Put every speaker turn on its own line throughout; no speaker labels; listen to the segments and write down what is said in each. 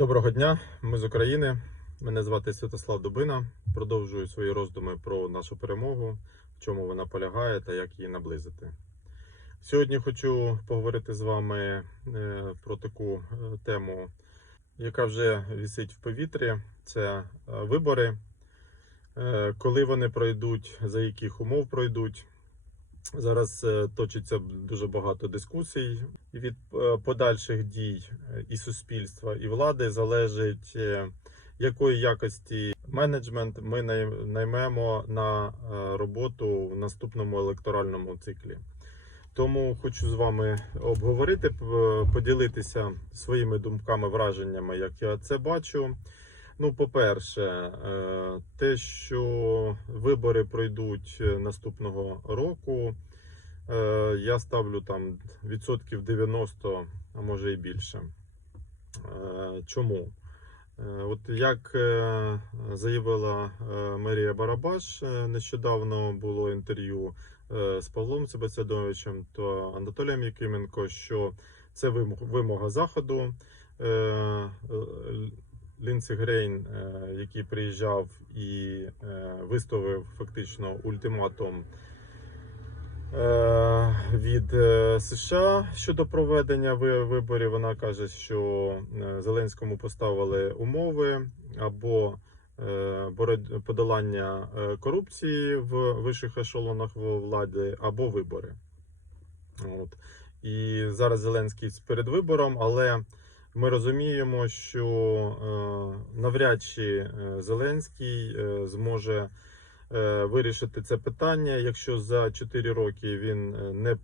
Доброго дня, ми з України. Мене звати Святослав Дубина. Продовжую свої роздуми про нашу перемогу, в чому вона полягає та як її наблизити. Сьогодні хочу поговорити з вами е, про таку е, тему, яка вже висить в повітрі. Це е, вибори. Коли вони пройдуть, за яких умов пройдуть. Зараз е, точиться дуже багато дискусій. Від е, подальших дій е, і суспільства, і влади залежить, якої якості менеджмент ми наймемо на роботу в наступному електоральному циклі. Тому хочу з вами обговорити, поділитися своїми думками, враженнями, як я це бачу. Ну, по-перше, е, те, що вибори пройдуть е, наступного року, е, я ставлю там відсотків 90, а може і більше. Чому? От як заявила Марія Барабаш, нещодавно було інтерв'ю з Павлом Себецядовичем та Анатолієм Якименко, що це вимога заходу. Лінсі Грейн, е, який приїжджав і е, виставив фактично ультиматум е, від США щодо проведення виборів. Вона каже, що Зеленському поставили умови або подолання корупції в вищих ешелонах влади, або вибори. От. І зараз Зеленський перед вибором, але ми розуміємо, що е, навряд чи е, Зеленський е, зможе вирішити це питання, якщо за 4 роки він не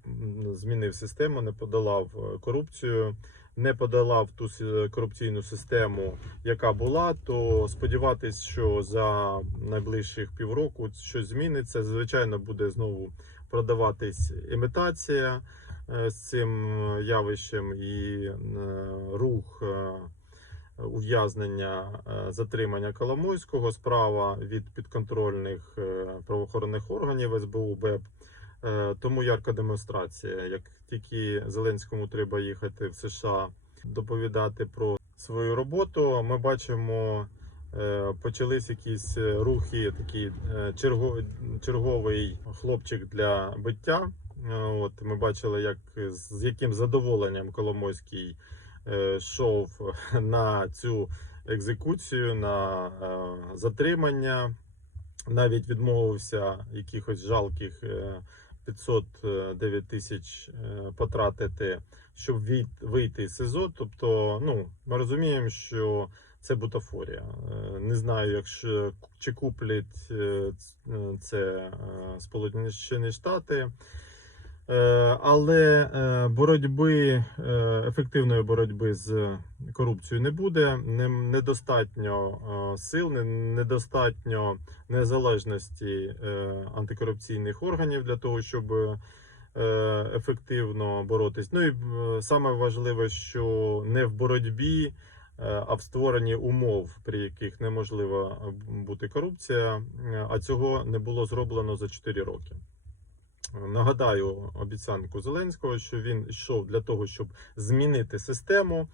змінив систему, не подолав корупцію, не подолав ту корупційну систему, яка була, то сподіватись, що за найближчих півроку щось зміниться. Звичайно, буде знову продаватись імітація з цим е, явищем і е, рух е, ув'язнення е, затримання Коломойського справа від підконтрольних е, правоохоронних органів СБУ БЕП. Е, Тому ярка демонстрація. Як тільки Зеленському треба їхати в США доповідати про свою роботу, ми бачимо. е, Почались якісь е, рухи, такий е, черговий хлопчик для биття. От ми бачили, як з яким задоволенням Коломойський е, йшов на цю екзекуцію, на е, затримання. Навіть відмовився якихось жалких е, 509 тисяч е, потратити, щоб вийти з СИЗО. Тобто, ну ми розуміємо, що це бутафорія. Не знаю, якщо чи куплять це Сполучені Штати. Е, Але е, боротьби е, ефективної боротьби з корупцією не буде. Не- Недостатньо сил, не- недостатньо незалежності антикорупційних органів для того, щоб ефективно боротись. Ну і саме важливе, що не в боротьбі, а в створенні умов, при яких неможлива бути корупція, а цього не було зроблено за 4 роки. Нагадаю обіцянку Зеленського, що він йшов для того, щоб змінити систему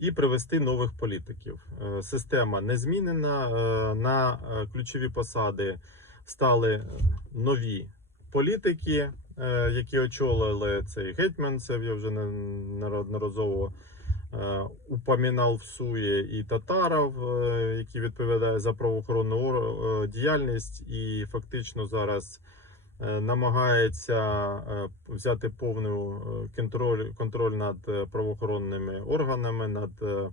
і привести нових політиків. Е, Система не змінена. е, На е, ключові посади стали нові політики, які очолили цей гетьманцев. Я вже неодноразово упомінав Всує і Татаров, який відповідає за правоохоронну діяльність, і фактично зараз намагається е, взяти повну е, контроль, контроль над е, правоохоронними органами, над е,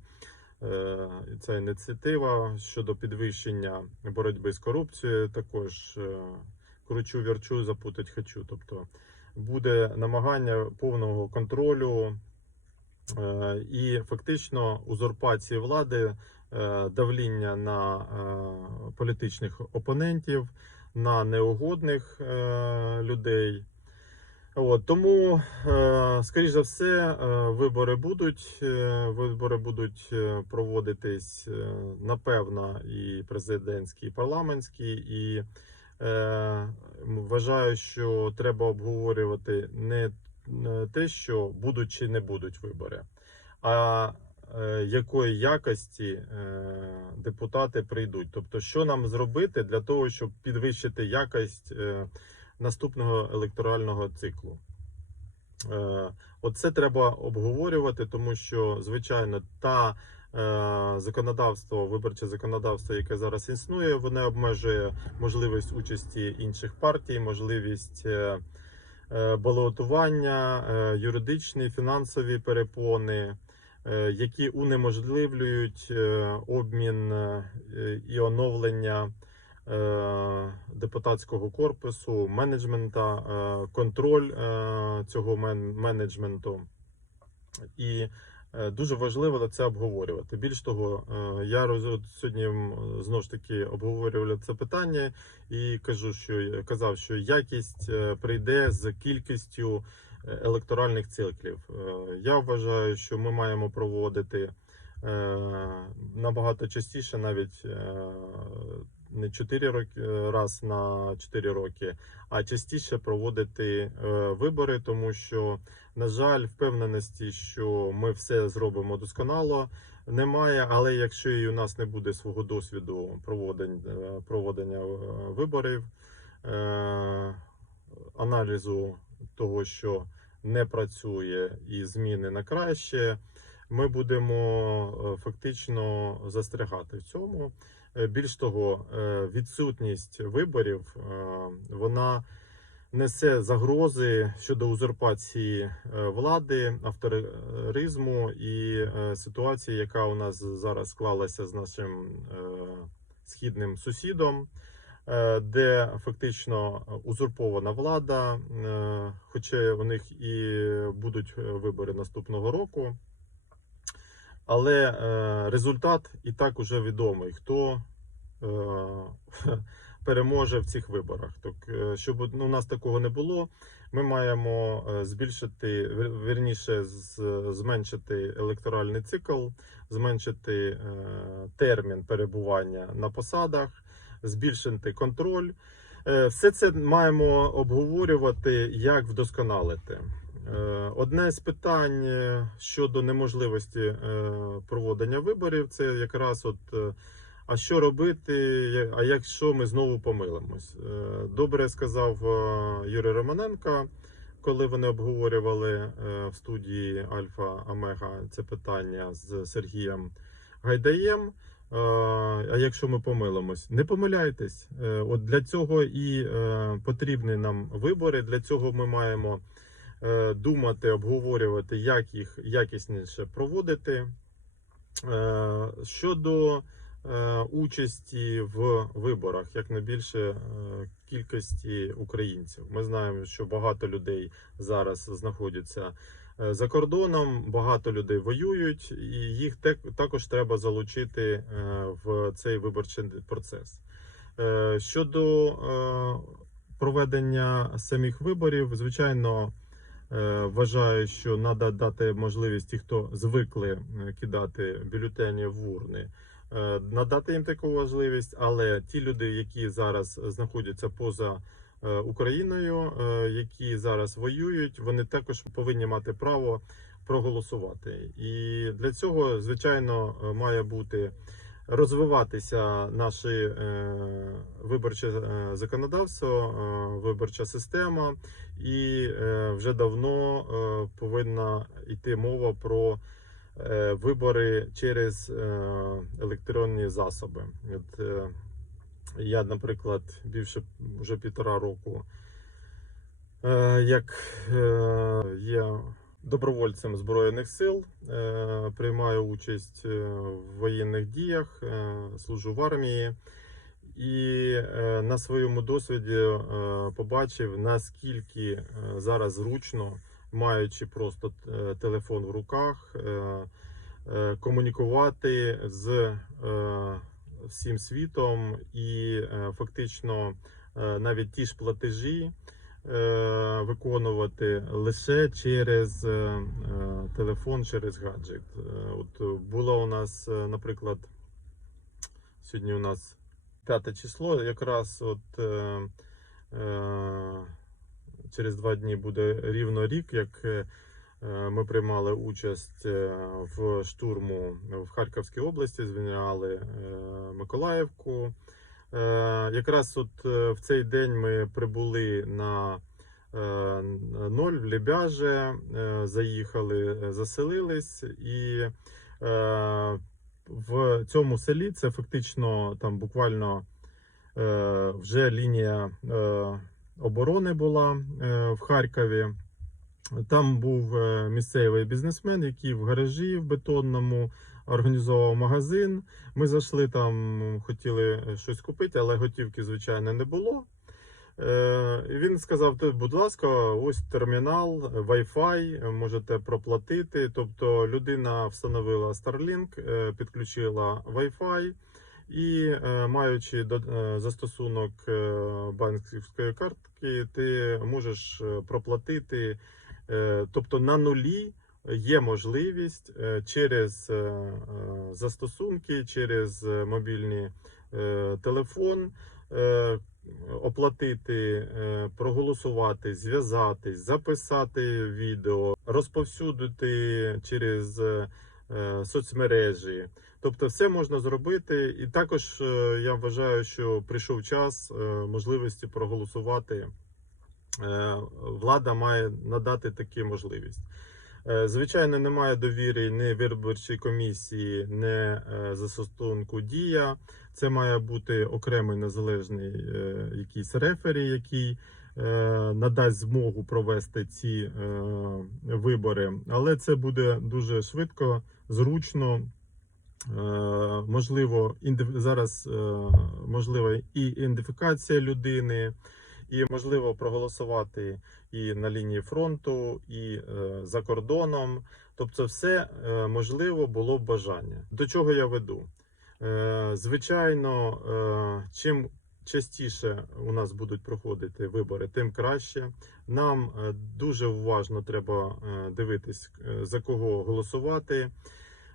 е, ця ініціатива щодо підвищення боротьби з корупцією. Також е, кручу, вірчу, запутать хочу. Тобто буде намагання повного контролю е, і фактично узурпації влади, е, давління на е, політичних опонентів, на неугодних е, людей. От, тому, е, скоріш за все, е, вибори будуть. Вибори будуть проводитись, напевно, і президентські, і парламентські. І е, вважаю, що треба обговорювати не те, що будуть чи не будуть вибори, а якої якості е, депутати прийдуть. Тобто, що нам зробити для того, щоб підвищити якість е, наступного електорального циклу. Е, Оце треба обговорювати, тому що, звичайно, та е, законодавство, виборче законодавство, яке зараз існує, воно обмежує можливість участі інших партій, можливість е, е, балотування, е, юридичні, фінансові перепони, е, які унеможливлюють е, обмін е, і оновлення е, депутатського корпусу, менеджмента, е, контроль е, цього менеджменту. І е, дуже важливо це обговорювати. Більш того, е, я роз... сьогодні знову ж таки обговорював це питання і кажу, що казав, що якість е, прийде з кількістю е, електоральних циклів. Е, Я вважаю, що ми маємо проводити е, набагато частіше, навіть е, не 4 роки е, раз на 4 роки, а частіше проводити е, вибори, тому що, на жаль, впевненості, що ми все зробимо досконало. Немає, але якщо і у нас не буде свого досвіду проводень- е, проводення е, виборів, е, аналізу того, що не працює, і зміни на краще, ми будемо е, фактично застрягати в цьому. Більш того, відсутність виборів вона несе загрози щодо узурпації е, влади, авторитаризму і е, ситуації, яка у нас зараз склалася з нашим е, східним сусідом, де фактично узурпована влада, хоча у них і будуть вибори наступного року. Але результат і так уже відомий, хто переможе в цих виборах. Так, е, щоб ну, у нас такого не було, ми маємо е, збільшити, вер- вірніше, зменшити електоральний цикл, зменшити е, термін перебування на посадах, збільшити контроль. Все це маємо обговорювати, як вдосконалити. Одне з питань щодо неможливості проводення виборів, це якраз от. А що робити, а якщо ми знову помилимось? Е, Добре сказав е, Юрій Романенко, коли вони обговорювали е, в студії Альфа Омега це питання з Сергієм Гайдаєм. А якщо ми помилимось, не помиляйтесь. От для цього і потрібні нам вибори. Для цього ми маємо думати, обговорювати, як їх якісніше проводити. Щодо участі в виборах, як найбільше е, кількості українців. Ми знаємо, що багато людей зараз знаходяться е, за кордоном, багато людей воюють, і їх також треба залучити е, в цей виборчий процес. Е, Щодо е, проведення самих виборів, звичайно. Е, Вважаю, що треба дати можливість ті, хто звикли е, кидати бюлетені в урни, е, надати їм таку можливість. Але ті люди, які зараз знаходяться поза е, Україною, е, які зараз воюють, вони також повинні мати право проголосувати. І для цього, звичайно, е, має бути розвиватися наше е, виборче е, законодавство, е, виборча система, і е, вже давно е, повинна йти мова про е, вибори через е, електронні засоби. От, е, я, наприклад, більше вже півтора року, е, як е, є добровольцем Збройних сил, е, приймаю участь е, в воєнних діях, е, служу в армії. І е, на своєму досвіді е, побачив, наскільки е, зараз зручно, маючи просто е, телефон в руках, е, е, комунікувати з всім світом, і фактично навіть ті ж платежі виконувати лише через телефон, через гаджет. От була у нас, наприклад, сьогодні у нас п'яте число, якраз от через два дні буде рівно рік, як е, Е, Ми приймали участь е, в штурму в Харківській області, звільняли Миколаївку. Якраз от в цей день ми прибули на ноль в Лебяже, заїхали, заселились, і в цьому селі це фактично там буквально вже лінія оборони була е, в Харкові. Там був е, місцевий бізнесмен, який в гаражі в бетонному організовував магазин. Ми зайшли там, хотіли щось купити, але готівки, звичайно, не було. Е, Він сказав: «Тут, будь ласка, ось термінал, Wi-Fi, можете проплатити. Тобто людина встановила Starlink, е, підключила Wi-Fi. І е, маючи е, застосунок е, банківської картки, ти можеш проплатити. Тобто на нулі є можливість через застосунки, через мобільний телефон оплатити, проголосувати, зв'язатись, записати відео, розповсюдити через соцмережі. Тобто, все можна зробити, і також е, я вважаю, що прийшов час е, можливості проголосувати. Е, Влада має надати таку можливість. Звичайно, немає довіри ні виборчій комісії, ні застосунку дія. Це має бути окремий незалежний якийсь рефері, який надасть змогу провести ці вибори. Але це буде дуже швидко, зручно. Е, Можливо, зараз е, можлива і ідентифікація людини, і можливо проголосувати і на лінії фронту, і е, за кордоном. Тобто, все можливо було бажання. До чого я веду? Звичайно, чим частіше у нас будуть проходити вибори, тим краще. Нам дуже уважно треба дивитись, за кого голосувати.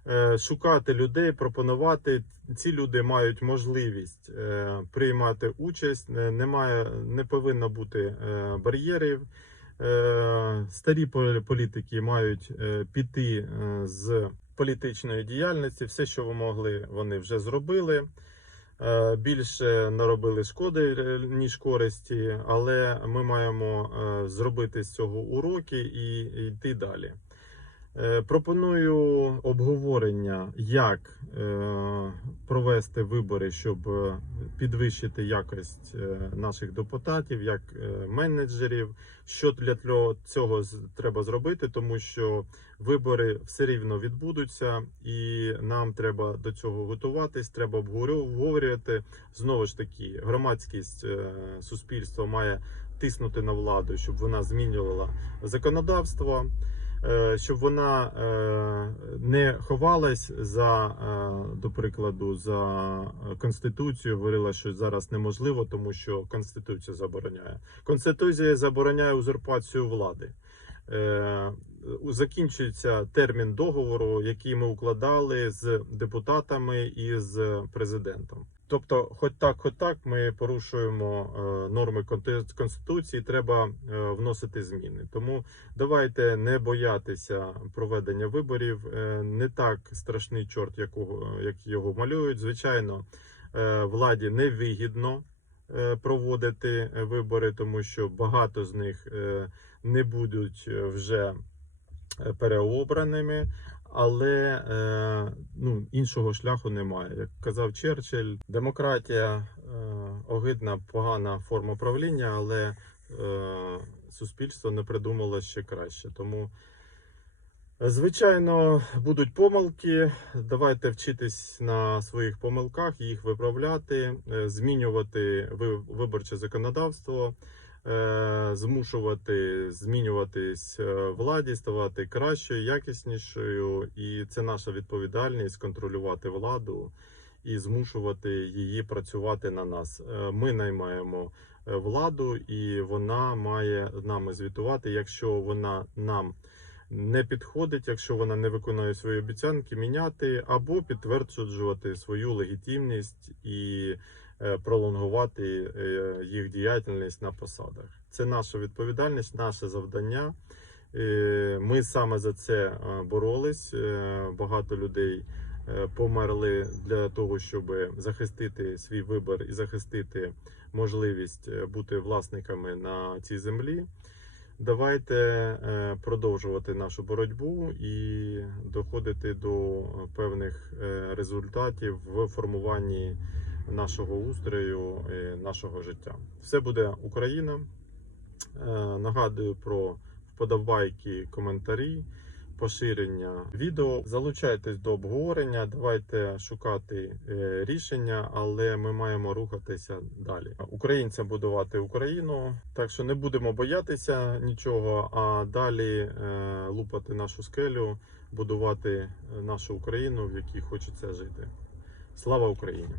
Е, Шукати людей, пропонувати. Ці люди мають можливість е, приймати участь. Не- Немає, не повинно бути е, бар'єрів. Е, Старі полі- політики мають е, піти е, з політичної діяльності. Все, що ви могли, вони вже зробили. Е, Більше наробили шкоди е, ніж користі, але ми маємо е, зробити з цього уроки і йти далі. Е, Пропоную обговорення, як е, провести вибори, щоб е, підвищити якість наших депутатів, як менеджерів. Що для цього треба зробити, тому що вибори все рівно відбудуться, і нам треба до цього готуватись. Треба обговорю- обговорювати. Знову ж таки, громадськість суспільство має тиснути на владу, щоб вона змінювала законодавство щоб вона е, не ховалась за, е, до прикладу, за конституцію. Говорила, що зараз неможливо, тому що конституція забороняє. Конституція забороняє узурпацію влади. Е, Закінчується термін договору, який ми укладали з депутатами і з президентом. Тобто, хоч так, хоч так, ми порушуємо е, норми конституції. Треба е, вносити зміни. Тому давайте не боятися проведення виборів. Е, Не так страшний чорт, якого як його малюють. Звичайно, владі невигідно проводити вибори, тому що багато з них не будуть вже переобраними. Але е, ну, іншого шляху немає. Як казав Черчилль, демократія е, огидна, погана форма правління, але е, суспільство не придумало ще краще. Тому, звичайно, будуть помилки. Давайте вчитись на своїх помилках, їх виправляти, е, змінювати ви- виборче законодавство. Е, Змушувати змінюватись е, владі, ставати кращою, якіснішою, і це наша відповідальність контролювати владу і змушувати її працювати на нас. Е, Ми наймаємо владу, і вона має нами звітувати. Якщо вона нам не підходить, якщо вона не виконує свої обіцянки, міняти або підтверджувати свою легітимність і пролонгувати е, їх діяльність на посадах. Це наша відповідальність, наше завдання. Е, Ми саме за це е, боролись. Е, Багато людей е, померли для того, щоб захистити свій вибір і захистити можливість е, бути власниками на цій землі. Давайте е, продовжувати нашу боротьбу і доходити до певних е, результатів в формуванні нашого устрою, е, нашого життя. Все буде Україна. Е, Нагадую про вподобайки, коментарі, поширення відео. Залучайтесь до обговорення, давайте шукати е, рішення, але ми маємо рухатися далі. Українцям будувати Україну, так що не будемо боятися нічого, а далі е, лупати нашу скелю, будувати нашу Україну, в якій хочеться жити. Слава Україні!